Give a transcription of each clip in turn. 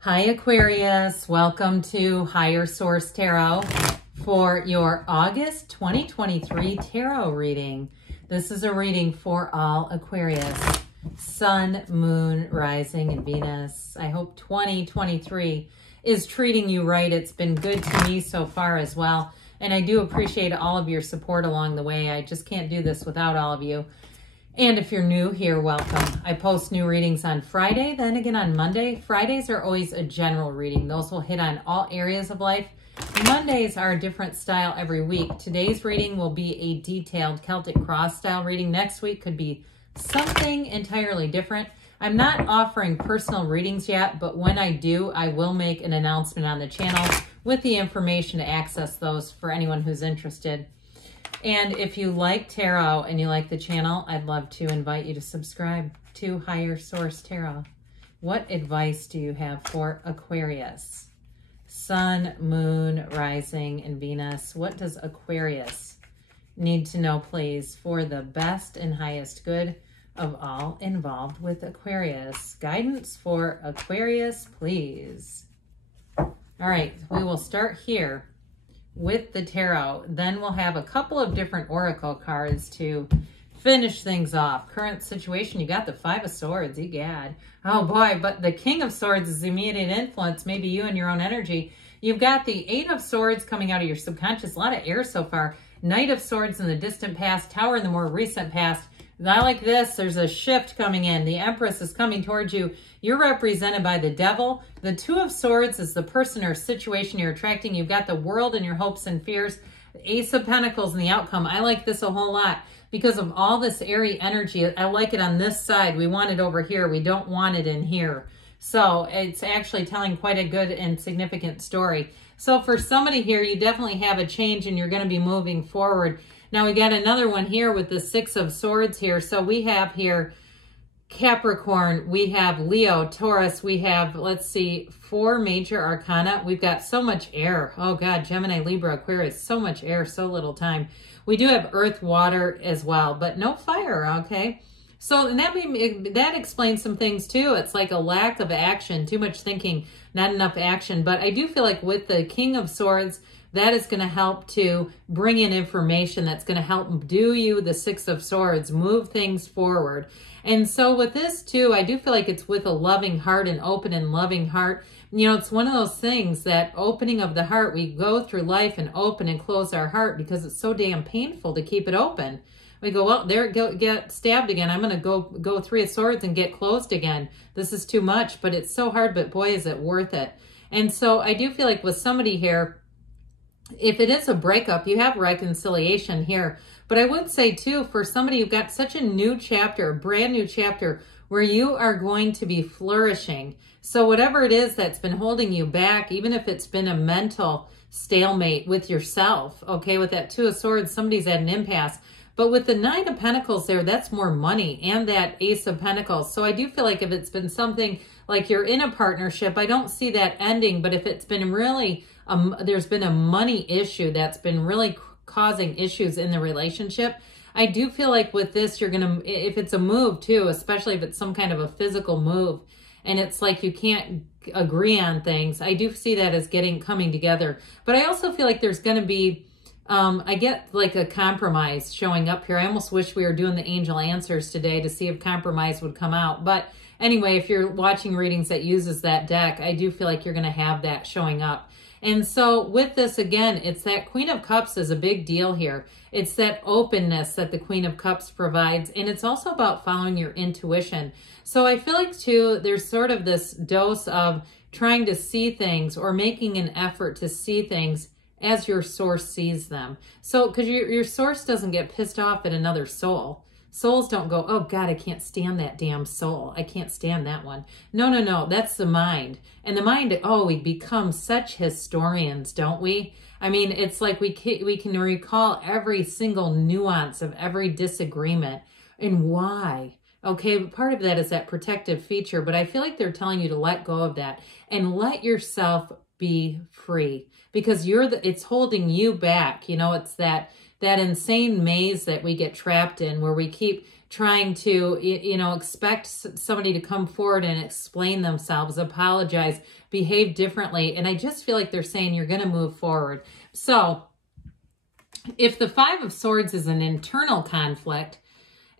Hi Aquarius, welcome to Higher Source Tarot for your August 2023 tarot reading. This is a reading for all Aquarius, Sun, Moon, Rising, and Venus. I hope 2023 is treating you right. It's been good to me so far as well, and I do appreciate all of your support along the way. I just can't do this without all of you. And if you're new here, welcome. I post new readings on Friday, then again on Monday. Fridays are always a general reading. Those will hit on all areas of life. Mondays are a different style every week. Today's reading will be a detailed Celtic cross style reading. Next week could be something entirely different. I'm not offering personal readings yet, but when I do, I will make an announcement on the channel with the information to access those for anyone who's interested. And if you like tarot and you like the channel, I'd love to invite you to subscribe to Higher Source Tarot. What advice do you have for Aquarius? Sun, Moon, Rising, and Venus. What does Aquarius need to know, please, for the best and highest good of all involved with Aquarius? Guidance for Aquarius, please. All right, we will start here with the tarot. Then we'll have a couple of different oracle cards to finish things off. Current situation, you got the Five of Swords, egad. Oh boy, but the King of Swords is immediate influence, maybe you and your own energy. You've got the Eight of Swords coming out of your subconscious, a lot of air so far. Knight of Swords in the distant past, Tower in the more recent past. I like this, there's a shift coming in. The Empress is coming towards you. You're represented by the Devil. The Two of Swords is the person or situation you're attracting. You've got the World and your hopes and fears. The Ace of Pentacles and the outcome. I like this a whole lot because of all this airy energy. I like it on this side. We want it over here. We don't want it in here. So it's actually telling quite a good and significant story. So for somebody here, you definitely have a change and you're going to be moving forward. Now we got another one here with the Six of Swords here. So we have here Capricorn, we have Leo, Taurus, we have, let's see, 4 major arcana. We've got so much air. Oh God, Gemini, Libra, Aquarius, so much air, so little time. We do have earth, water as well, but no fire, okay? So and that explains some things too. It's like a lack of action, too much thinking, not enough action. But I do feel like with the King of Swords, that is going to help to bring in information that's going to help do you, the Six of Swords, move things forward. And so with this too, I do feel like it's with a loving heart, an open and loving heart. You know, it's one of those things, that opening of the heart. We go through life and open and close our heart because it's so damn painful to keep it open. We go, well, there, get stabbed again. I'm going to go Three of Swords and get closed again. This is too much, but it's so hard, but boy, is it worth it. And so I do feel like with somebody here, if it is a breakup, you have reconciliation here. But I would say too, for somebody, you've got such a new chapter, a brand new chapter, where you are going to be flourishing. So whatever it is that's been holding you back, even if it's been a mental stalemate with yourself, okay, with that Two of Swords, somebody's at an impasse. But with the Nine of Pentacles there, that's more money, and that Ace of Pentacles. So I do feel like if it's been something like you're in a partnership, I don't see that ending. But if it's been really, there's been a money issue that's been really causing issues in the relationship, I do feel like with this, you're going to, if it's a move too, especially if it's some kind of a physical move, and it's like you can't agree on things, I do see that as coming together. But I also feel like there's going to be, I get like a compromise showing up here. I almost wish we were doing the angel answers today to see if compromise would come out. But anyway, if you're watching readings that uses that deck, I do feel like you're going to have that showing up. And so with this, again, it's that Queen of Cups is a big deal here. It's that openness that the Queen of Cups provides. And it's also about following your intuition. So I feel like too, there's sort of this dose of trying to see things or making an effort to see things as your source sees them. So, because your source doesn't get pissed off at another soul. Souls don't go, oh God, I can't stand that damn soul. I can't stand that one. No, no, no, that's the mind. And the mind, oh, we become such historians, don't we? I mean, it's like we can recall every single nuance of every disagreement and why. Okay, but part of that is that protective feature, but I feel like they're telling you to let go of that and let yourself be free, because it's holding you back. You know, it's that insane maze that we get trapped in, where we keep trying to, you know, expect somebody to come forward and explain themselves, apologize, behave differently. And I just feel like they're saying you're going to move forward. So if the Five of Swords is an internal conflict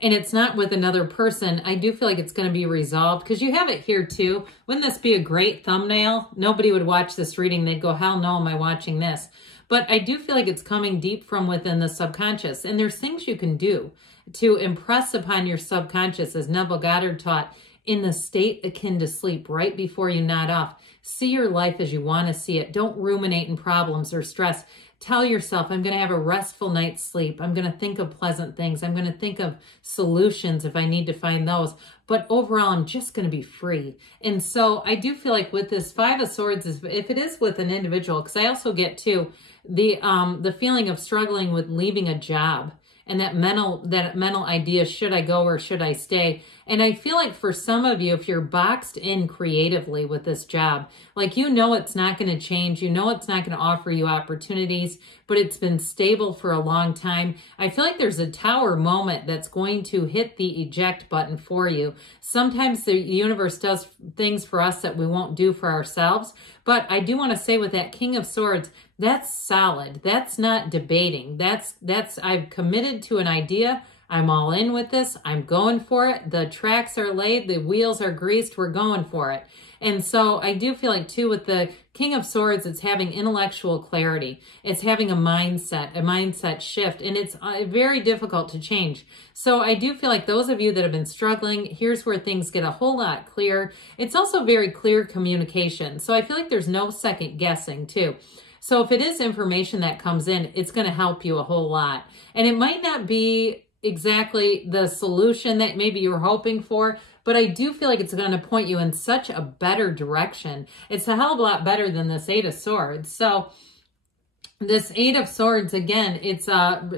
and it's not with another person, I do feel like it's going to be resolved, because you have it here too. Wouldn't this be a great thumbnail? Nobody would watch this reading. They'd go, hell no, am I watching this? But I do feel like it's coming deep from within the subconscious. And there's things you can do to impress upon your subconscious, as Neville Goddard taught, in the state akin to sleep, right before you nod off. See your life as you want to see it. Don't ruminate in problems or stress. Tell yourself, I'm going to have a restful night's sleep. I'm going to think of pleasant things. I'm going to think of solutions if I need to find those. But overall, I'm just going to be free. And so I do feel like with this Five of Swords, if it is with an individual, because I also get too the feeling of struggling with leaving a job. And that mental idea, should I go or should I stay? And I feel like for some of you, if you're boxed in creatively with this job, like, you know, it's not going to change. You know, it's not going to offer you opportunities, but it's been stable for a long time. I feel like there's a Tower moment that's going to hit the eject button for you. Sometimes the universe does things for us that we won't do for ourselves. But I do want to say with that King of Swords, that's solid. That's not debating. That's I've committed to an idea. I'm all in with this. I'm going for it. The tracks are laid. The wheels are greased. We're going for it. And so I do feel like too with the King of Swords, it's having intellectual clarity. It's having a mindset shift, and it's very difficult to change. So I do feel like those of you that have been struggling, here's where things get a whole lot clearer. It's also very clear communication. So I feel like there's no second guessing too. So if it is information that comes in, it's going to help you a whole lot. And it might not be exactly the solution that maybe you were hoping for, but I do feel like it's going to point you in such a better direction. It's a hell of a lot better than this Eight of Swords. So this Eight of Swords, again, it's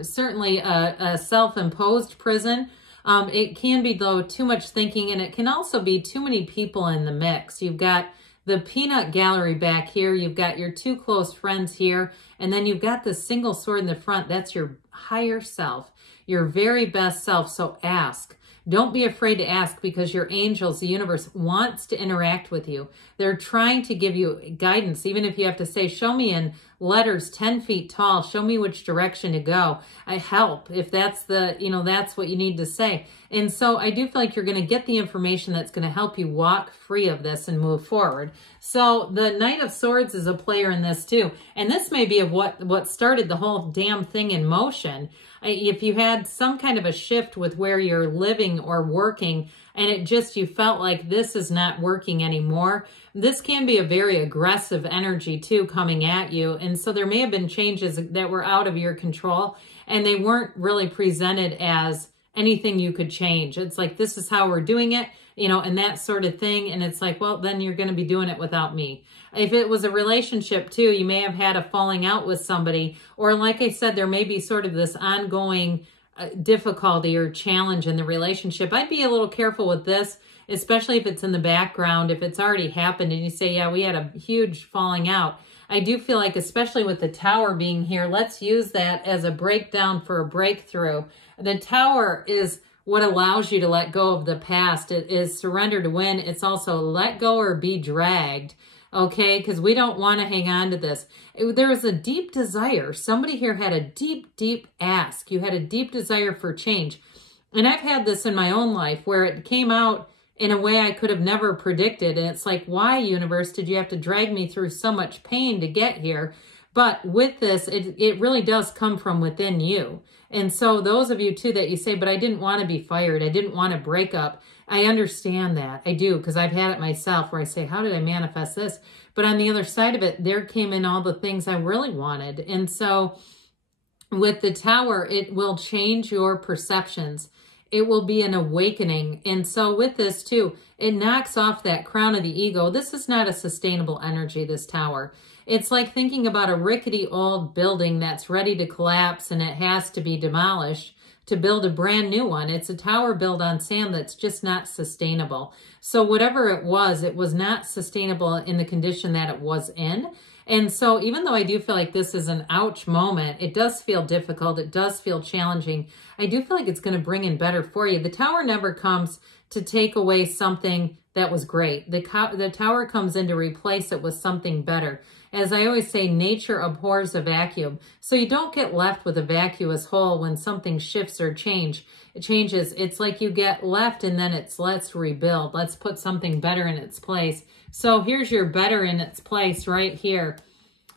certainly a self-imposed prison. It can be, though, too much thinking, and it can also be too many people in the mix. You've got the peanut gallery back here. You've got your two close friends here. And then you've got the single sword in the front. That's your higher self, your very best self. So ask. Don't be afraid to ask, because your angels, the universe, wants to interact with you. They're trying to give you guidance, even if you have to say, show me in letters 10 feet tall, show me which direction to go. I help, if that's that's what you need to say. And so I do feel like you're going to get the information that's going to help you walk free of this and move forward. So the Knight of Swords is a player in this too. And this may be what started the whole damn thing in motion. If you had some kind of a shift with where you're living or working, and you felt like this is not working anymore, this can be a very aggressive energy too coming at you. And so there may have been changes that were out of your control, and they weren't really presented as anything you could change. It's like, this is how we're doing it, and that sort of thing. And it's like, well, then you're going to be doing it without me. If it was a relationship too, you may have had a falling out with somebody, or like I said, there may be sort of this ongoing difficulty or challenge in the relationship. I'd be a little careful with this, especially if it's in the background, if it's already happened and you say, yeah, we had a huge falling out. I do feel like, especially with the Tower being here, let's use that as a breakdown for a breakthrough. The Tower is what allows you to let go of the past. It is surrender to win. It's also let go or be dragged. Okay, because we don't want to hang on to this. There was a deep desire. Somebody here had a deep, deep ask. You had a deep desire for change. And I've had this in my own life where it came out in a way I could have never predicted. And it's like, why, universe, did you have to drag me through so much pain to get here? But with this, it really does come from within you. And so those of you too that you say, but I didn't want to be fired, I didn't want to break up, I understand that. I do, because I've had it myself where I say, how did I manifest this? But on the other side of it, there came in all the things I really wanted. And so with the Tower, it will change your perceptions. It will be an awakening. And so with this too, it knocks off that crown of the ego. This is not a sustainable energy, this Tower. It's like thinking about a rickety old building that's ready to collapse and it has to be demolished to build a brand new one. It's a tower built on sand that's just not sustainable. So whatever it was not sustainable in the condition that it was in. And so even though I do feel like this is an ouch moment, it does feel difficult, it does feel challenging, I do feel like it's going to bring in better for you. The tower never comes to take away something that was great. The tower comes in to replace it with something better. As I always say, nature abhors a vacuum. So you don't get left with a vacuous hole when something shifts or changes. It's like you get left and then it's let's rebuild. Let's put something better in its place. So here's your better in its place right here.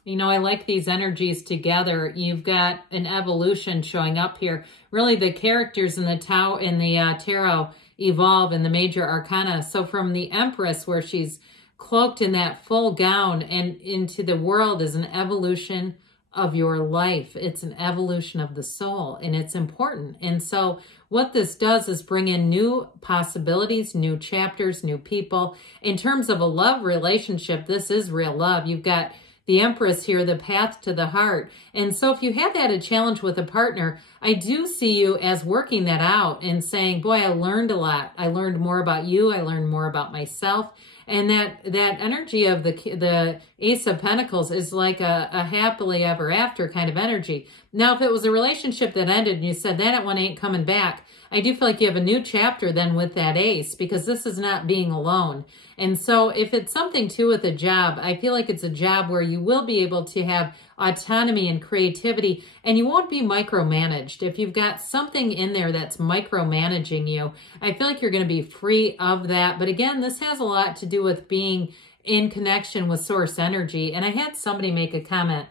You know, I like these energies together. You've got an evolution showing up here. Really, the characters in the tarot evolve in the major arcana. So from the Empress, where she's cloaked in that full gown, and into the world is an evolution of your life. It's an evolution of the soul, and it's important. And so what this does is bring in new possibilities, new chapters, new people. In terms of a love relationship, this is real love. You've got the Empress here, the path to the heart. And so if you have had a challenge with a partner, I do see you as working that out and saying, boy, I learned a lot. I learned more about you. I learned more about myself. And that energy of the Ace of Pentacles is like a happily ever after kind of energy. Now, if it was a relationship that ended and you said that one ain't coming back, I do feel like you have a new chapter then with that ace, because this is not being alone. And so if it's something too with a job, I feel like it's a job where you will be able to have autonomy and creativity, and you won't be micromanaged. If you've got something in there that's micromanaging you, I feel like you're going to be free of that. But again, this has a lot to do with being in connection with source energy. And I had somebody make a comment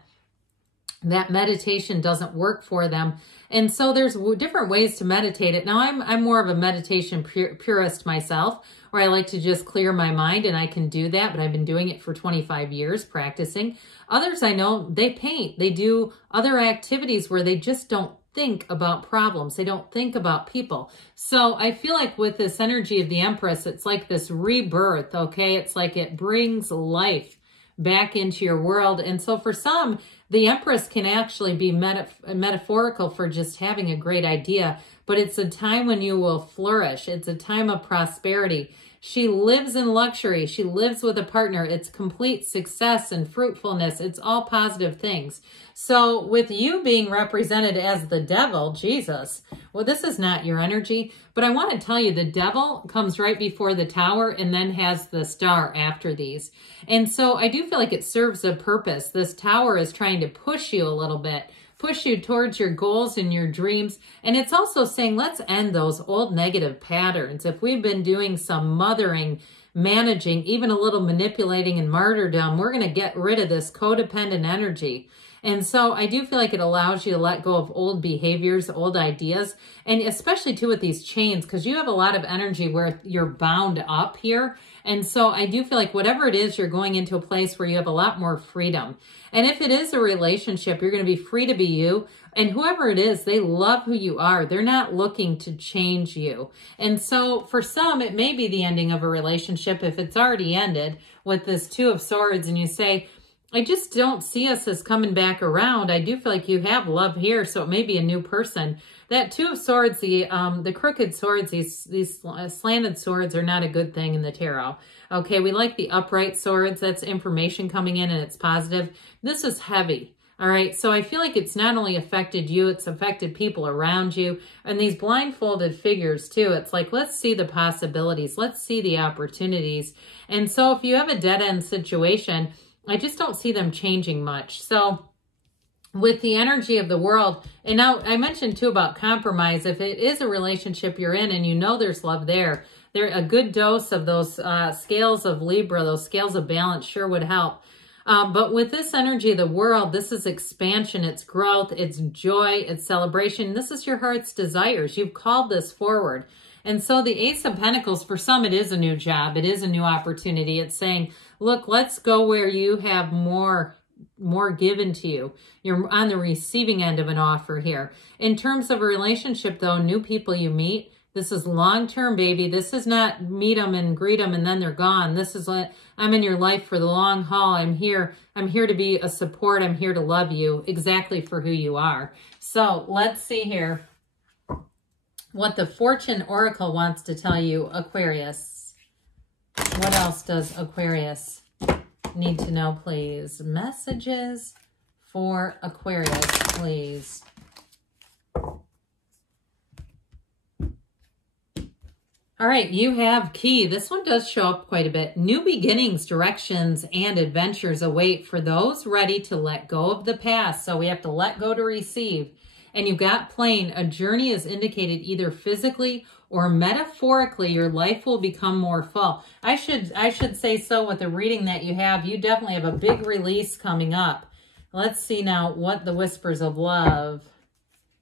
that meditation doesn't work for them. And so there's different ways to meditate it. Now, I'm more of a meditation purist myself, where I like to just clear my mind, and I can do that, but I've been doing it for 25 years practicing. Others I know, they paint, they do other activities where they just don't think about problems. They don't think about people. So I feel like with this energy of the Empress, it's like this rebirth, okay? It's like it brings life back into your world. And so for some, the Empress can actually be metaphorical for just having a great idea, but it's a time when you will flourish. It's a time of prosperity. She lives in luxury. She lives with a partner. It's complete success and fruitfulness. It's all positive things. So with you being represented as the devil, Jesus, well, this is not your energy, but I want to tell you the devil comes right before the tower and then has the star after these. And so I do feel like it serves a purpose. This tower is trying to push you a little bit, push you towards your goals and your dreams. And it's also saying, let's end those old negative patterns. If we've been doing some mothering, managing, even a little manipulating and martyrdom, we're going to get rid of this codependent energy. And so I do feel like it allows you to let go of old behaviors, old ideas, and especially too with these chains, because you have a lot of energy where you're bound up here. And so I do feel like whatever it is, you're going into a place where you have a lot more freedom. And if it is a relationship, you're going to be free to be you. And whoever it is, they love who you are. They're not looking to change you. And so for some, it may be the ending of a relationship if it's already ended with this Two of Swords and you say, I just don't see us as coming back around. I do feel like you have love here, so it may be a new person. That Two of Swords, the crooked swords, these slanted swords are not a good thing in the tarot. Okay, we like the upright swords. That's information coming in and it's positive. This is heavy. All right, so I feel like it's not only affected you, it's affected people around you. And these blindfolded figures too, it's like, let's see the possibilities. Let's see the opportunities. And so if you have a dead-end situation, I just don't see them changing much. So with the energy of the world, and now I mentioned too about compromise. If it is a relationship you're in and you know there's love there, a good dose of those scales of Libra, those scales of balance sure would help. But with this energy of the world, this is expansion, it's growth, it's joy, it's celebration. This is your heart's desires. You've called this forward. And so the Ace of Pentacles, for some, it is a new job. It is a new opportunity. It's saying, look, let's go where you have more given to you. You're on the receiving end of an offer here. In terms of a relationship, though, new people you meet, this is long-term, baby. This is not meet them and greet them and then they're gone. This is like, I'm in your life for the long haul. I'm here to be a support. I'm here to love you exactly for who you are. So let's see here. what the Fortune Oracle wants to tell you, Aquarius. What else does Aquarius need to know, please? Messages for Aquarius, please. All right, you have key. This one does show up quite a bit. New beginnings, directions, and adventures await for those ready to let go of the past. So we have to let go to receive. And you got plain, a journey is indicated either physically or metaphorically. Your life will become more full. I should say so with the reading that you have. You definitely have a big release coming up. Let's see now what the whispers of love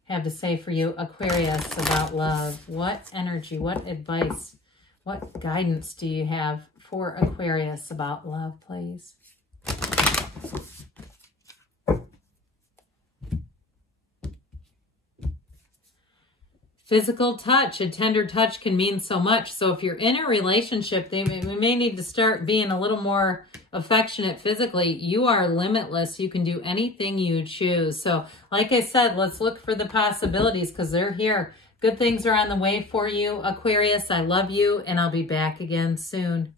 have to say for you, Aquarius, about love. What energy, what advice, what guidance do you have for Aquarius about love, please? Physical touch, a tender touch can mean so much. So if you're in a relationship, we may need to start being a little more affectionate physically. You are limitless. You can do anything you choose. So like I said, let's look for the possibilities because they're here. Good things are on the way for you, Aquarius. I love you, and I'll be back again soon.